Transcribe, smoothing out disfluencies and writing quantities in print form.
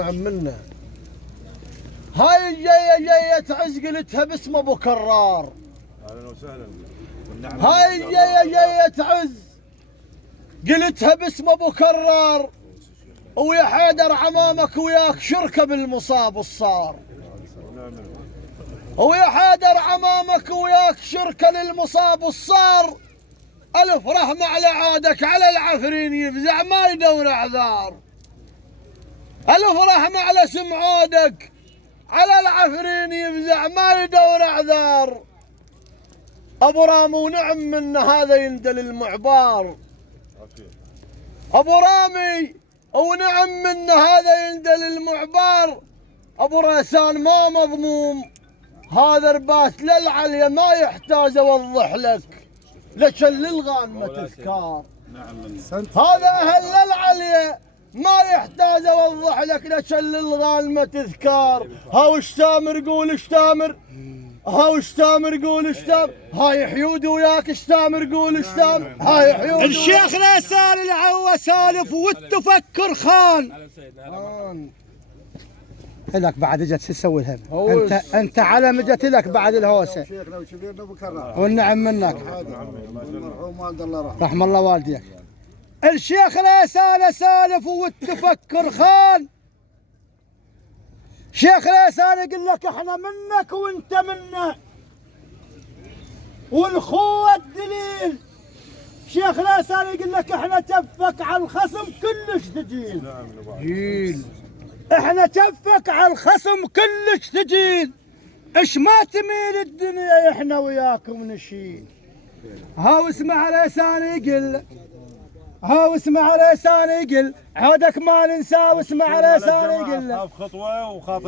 منا هاي جاية تعز قلتها باسم ابو كرار. اهلا وسهلا. هاي جاية تعز قلتها باسم ابو كرار، ويا حيدر عمامك وياك شركه بالمصاب الصار. ويا حيدر عمامك وياك شركه للمصاب الصار. الف رحمه على عادك على العفرين يفزع ما يدور اعذار. الف رحمه على سمعودك على العفرين يفزع ما يدور اعذار. ابو رامي ونعم من هذا يندل المعبار. ابو رامي ونعم من هذا يندل المعبار. ابو ريسان ما مضموم، هذا رباس للعليا ما يحتاج اوضح لك، لكن للغانمه تذكار. هذا اهل للعليا ما يحتاج اوضح لك، لكن للغانمه تذكار. هاوش تامر قول ايش تامر، هاوش تامر قول ايش تامر، هاي حيود وياك ايش تامر قول ايش تامر، هاي حيود. الشيخ لا سال العوا سالف والتفكر خان. لك بعد اجت شو تسوي لها؟ انت على ما جت لك بعد الهوسه. شيخنا وشبيرنا ابو كرار والنعم منك. المرحوم والد الله رحمه. رحم الله والديك. الشيخ لا سال سالف والتفكر خان. شيخ لا يقول لك احنا منك وانت منا، والخوة الدليل. شيخ لا يقول لك احنا تفك على الخصم كلش ثقيل. جيل احنا تفك على الخصم كلش ثقيل، اش ما تميل الدنيا احنا وياكم نشيل. هاو اسمع لساني يقل، هاو اسمع لساني يقل، عودك ما ننسى واسمع لساني يقل. خطوه وخاطر